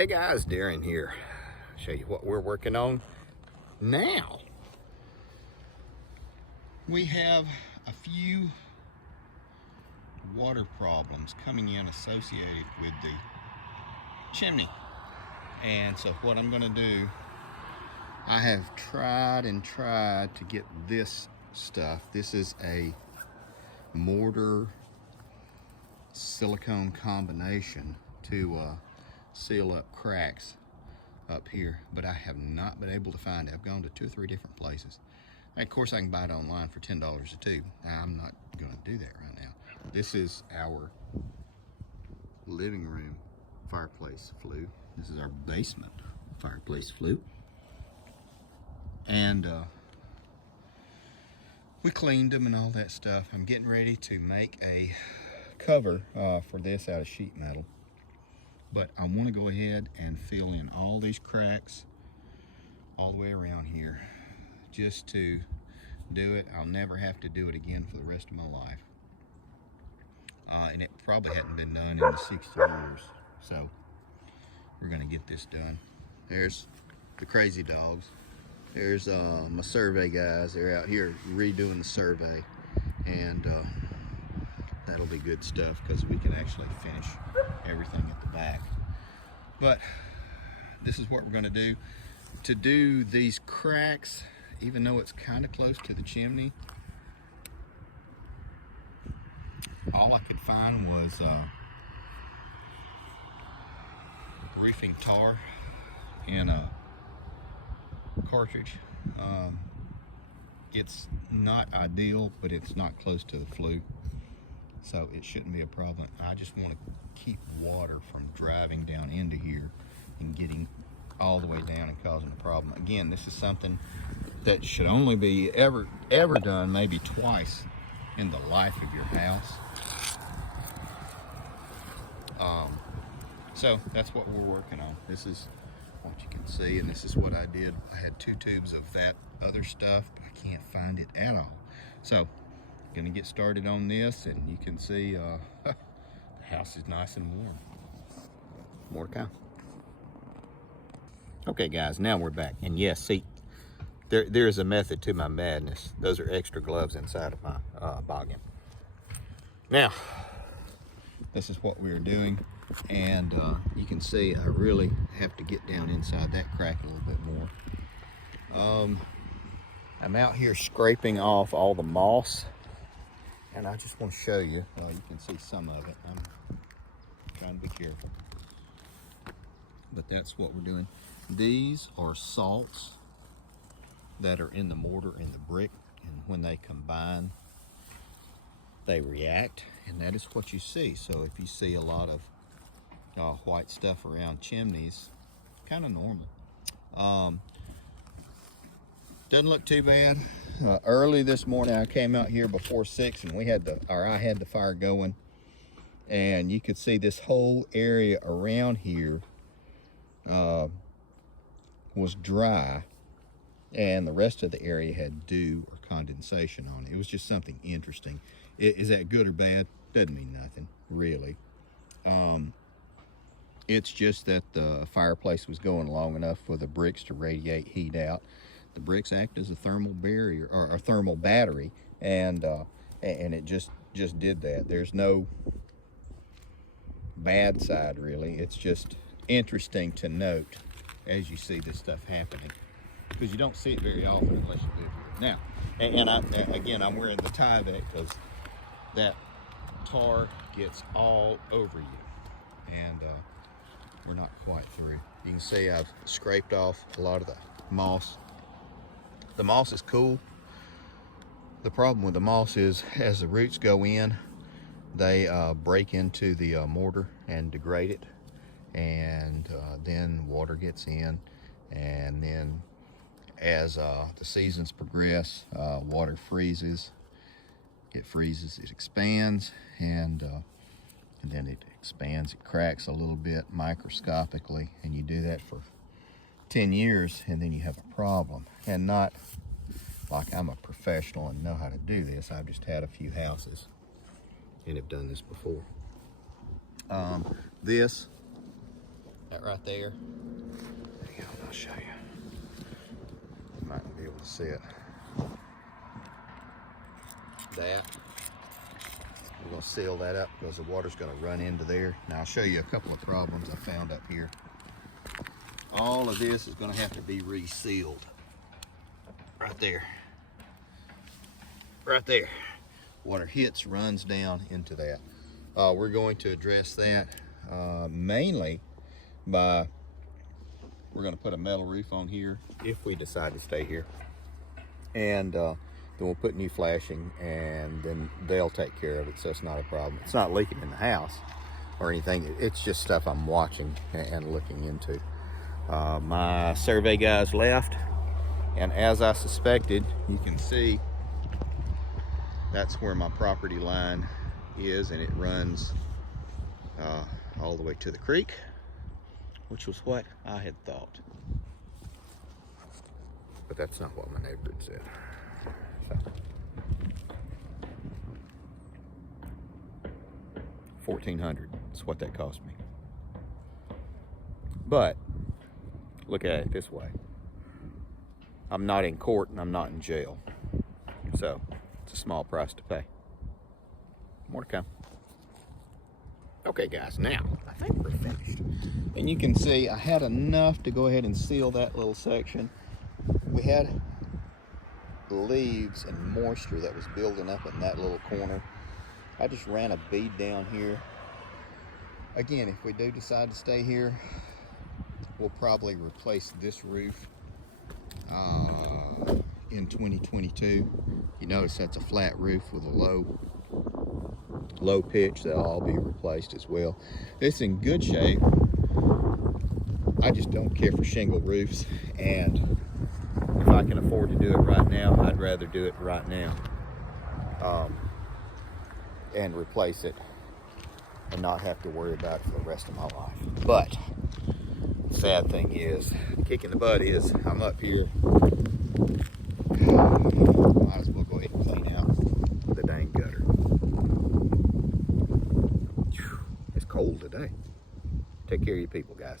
Hey guys, Darren here. Show you what we're working on now. We have a few water problems coming in associated with the chimney. And so what I'm going to do, I have tried to get this stuff. This is a mortar silicone combination to seal up cracks up here, but I have not been able to find it. I've gone to 2 or 3 different places. And of course I can buy it online for $10 a tube. Now, I'm not going to do that right now. This is our living room fireplace flue. This is our basement fireplace flue. And we cleaned them and all that stuff. I'm getting ready to make a cover for this out of sheet metal. But I want to go ahead and fill in all these cracks all the way around here just to do it. I'll never have to do it again for the rest of my life. And it probably hadn't been done in the 60 years. So we're going to get this done. There's the crazy dogs. There's my survey guys. They're out here redoing the survey. And that'll be good stuff because we can actually finish everything at the back. But this is what we're going to do. To do these cracks, even though it's kind of close to the chimney, all I could find was roofing tar in a cartridge. It's not ideal, but it's not close to the flue, so it shouldn't be a problem. I just want to keep water from driving down into here and getting all the way down and causing a problem. Again, this is something that should only be ever done maybe twice in the life of your house. So that's what we're working on. This is what you can see, and this is what I did. I had 2 tubes of that other stuff, but I can't find it at all. So gonna get started on this, and you can see the house is nice and warm. More to come. Okay guys, now we're back, and yes, see, there's a method to my madness. Those are extra gloves inside of my boggin. Now, this is what we're doing, and you can see I really have to get down inside that crack a little bit more. I'm out here scraping off all the moss, and I just want to show you. You can see some of it. I'm trying to be careful, but that's what we're doing. These are salts that are in the mortar and the brick, and when they combine, they react, and that is what you see. So if you see a lot of white stuff around chimneys, kind of normal. Doesn't look too bad. Early this morning, I came out here before 6, and I had the fire going, and you could see this whole area around here was dry, and the rest of the area had dew or condensation on it. It was just something interesting. Is that good or bad? Doesn't mean nothing, really. It's just that the fireplace was going long enough for the bricks to radiate heat out. The bricks act as a thermal barrier, or a thermal battery, and it just did that. There's no bad side, really. It's just interesting to note as you see this stuff happening, because you don't see it very often unless you live here. Now, again, I'm wearing the Tyvek because that tar gets all over you, and we're not quite through. You can see I've scraped off a lot of the moss. The moss is cool. The problem with the moss is as the roots go in, they break into the mortar and degrade it, and then water gets in, and then as the seasons progress, water freezes. It freezes, it expands, and then it expands, it cracks a little bit microscopically, and you do that for 10 years, and then you have a problem. And not like I'm a professional and know how to do this. I've just had a few houses and have done this before. This That right there. There you go, I'll show you. You might not be able to see it. That. We're gonna seal that up because the water's gonna run into there. Now I'll show you a couple of problems I found up here. All of this is gonna have to be resealed. Right there. Right there. Water hits, runs down into that. We're going to address that mainly by, we're gonna put a metal roof on here if we decide to stay here. And then we'll put new flashing and then they'll take care of it, so it's not a problem. It's not leaking in the house or anything. It's just stuff I'm watching and looking into. My survey guys left, and as I suspected, you can see that's where my property line is, and it runs all the way to the creek, which was what I had thought. But that's not what my neighbor had said. So, 1,400 is what that cost me. But look at it this way. I'm not in court and I'm not in jail. So it's a small price to pay. More to come. Okay guys, now I think we're finished. And you can see I had enough to go ahead and seal that little section. We had leaves and moisture that was building up in that little corner. I just ran a bead down here. Again, if we do decide to stay here, we'll probably replace this roof in 2022. You notice that's a flat roof with a low pitch. That'll all be replaced as well. It's in good shape. I just don't care for shingle roofs, and if I can afford to do it right now, I'd rather do it right now and replace it and not have to worry about it for the rest of my life. But the sad thing is, the kick in the butt is, I'm up here. Might as well go ahead and clean out the dang gutter. It's cold today. Take care of your people, guys.